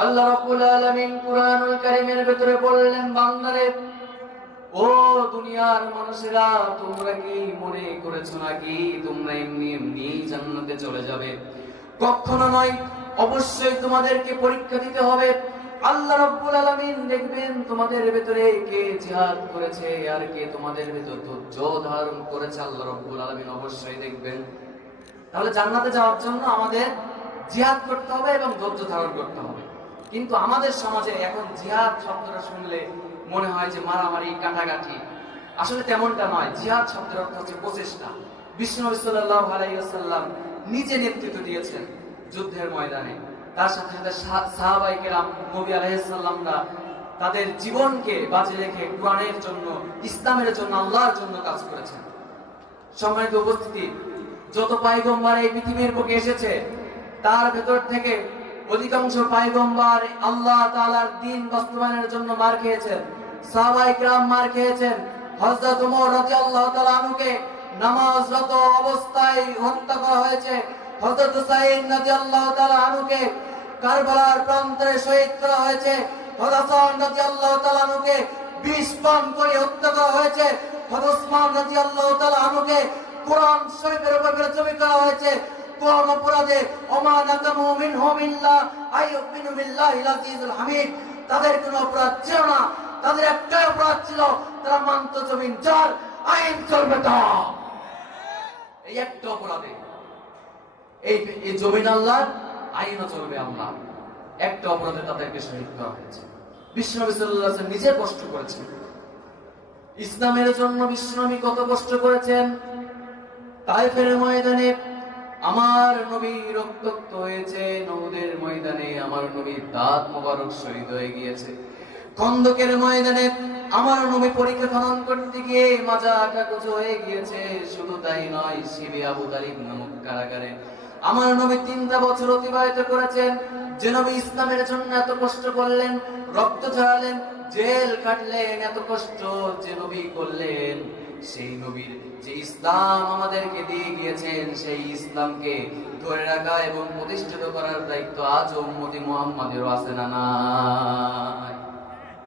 আল্লাহ রাব্বুল আলামিন কুরআনুল কারীমের ভিতরে বললেন, বান্দারে, ও দুনিয়ার মানুষেরা, তোমরা কি মনে করেছো নাকি তোমরা এমনি এমনি জান্নাতে চলে যাবে? কখনো নয়, অবশ্যই তোমাদেরকে পরীক্ষা দিতে হবে। আল্লাহ রাব্বুল আলামিন দেখবেন তোমাদের ভিতরে কে জিহাদ করেছে আর কে তোমাদের ভিতর ধৈর্য ধারণ করেছে। আল্লাহ রাব্বুল আলামিন অবশ্যই দেখবেন। তাহলে জান্নাতে যাওয়ার জন্য আমাদের জিহাদ করতে হবে এবং ধৈর্য ধারণ করতে হবে। কিন্তু আমাদের সমাজে এখন জিহাদ শব্দটা শুনলে মনে হয় যে মারামারি, কাটাকাটি। আসলে তেমনটা নয়। জিহাদ শব্দের অর্থ হচ্ছে প্রচেষ্টা। বিশ্বনবী সাল্লাল্লাহু আলাইহি ওয়াসাল্লাম নিজে নেতৃত্ব দিয়েছেন যুদ্ধের ময়দানে। তার সাথে সাথে সাহাবায়ে কেরাম, নবী আলাইহিস সালামরা তাদের জীবনকে বাজি রেখে কোরআনের জন্য, ইসলামের জন্য, আল্লাহর জন্য কাজ করেছেন। সম্মানিত উপস্থিতি, যত পয়গম্বর এই পৃথিবীর বুকে এসেছে তার ভেতর থেকে অধিকাংশ পয়গম্বর আল্লাহ তাআলার দ্বীন বাস্তবায়নের জন্য মার খেয়েছেন। সাহাবায়ে কেরাম মার খেয়েছেন। হযরত ওমর রাদিয়াল্লাহু তাআলা আনহুকে নামাজরত অবস্থায় হত্যা করা হয়েছে। হযরত হুসাইন রাদিয়াল্লাহু তাআলা আনহুকে কারবালার প্রান্তরে শহীদ করা হয়েছে। হযরত হাসান রাদিয়াল্লাহু তাআলা আনহুকে বিষ পান করে হত্যা করা হয়েছে। হযরত উসমান রাদিয়াল্লাহু তাআলা আনহুকে কোরআন শরীফের উপর বেইজ্জতি করা হয়েছে। কোন অপরাধে? ওমা নাকামু মিনহুম ইল্লা আইয়ুমিনু বিল্লাহিল আজিজুল হামিদ। তাদের কোনো অপরাধ ছিল না, তাদের একটাই অপরাধ ছিল, তারা মানত জমিন যার আইন চলবে তা। এই একটা অপরাধে এই জমিন আল্লাহর, আইনও চলবে আল্লাহ। একটা অপরাধে তাদেরকে শহীদ করা হয়েছে। বিশ্বনবী সাল্লাল্লাহু আলাইহি ওয়াসাল্লাম নিজে কষ্ট করেছেন ইসলামের জন্য। বিশ্বনবী কত কষ্ট করেছেন। তায়েফের ময়দানে আমার নবী রক্তাক্ত হয়েছে, নউদের ময়দানে আমার নবীর দাঁত মোবারক শহীদ হয়ে গিয়েছে, খন্দকের ময়দানে আমার নবী পরীক্ষা খনন করতে গিয়ে মাজা কাকুচো হয়ে গিয়েছে। শুধু তাই নয়, শিবে আবু তালিব নামক কারাগারে আমার নবী 3টা বছর অতিবাহিত করেছেন। যে নবী ইসলামের জন্য এত কষ্ট করলেন, রক্ত ঝরালেন, জেল কাটলেন, এত কষ্ট যে নবী করলেন, সেই নবীর যে ইসলাম আমাদেরকে দিয়ে গিয়েছেন, সেই ইসলামকে ধরে রাখা এবং প্রতিষ্ঠিত করার দায়িত্ব আজ উম্মতি মুহাম্মাদের আছে না নাই?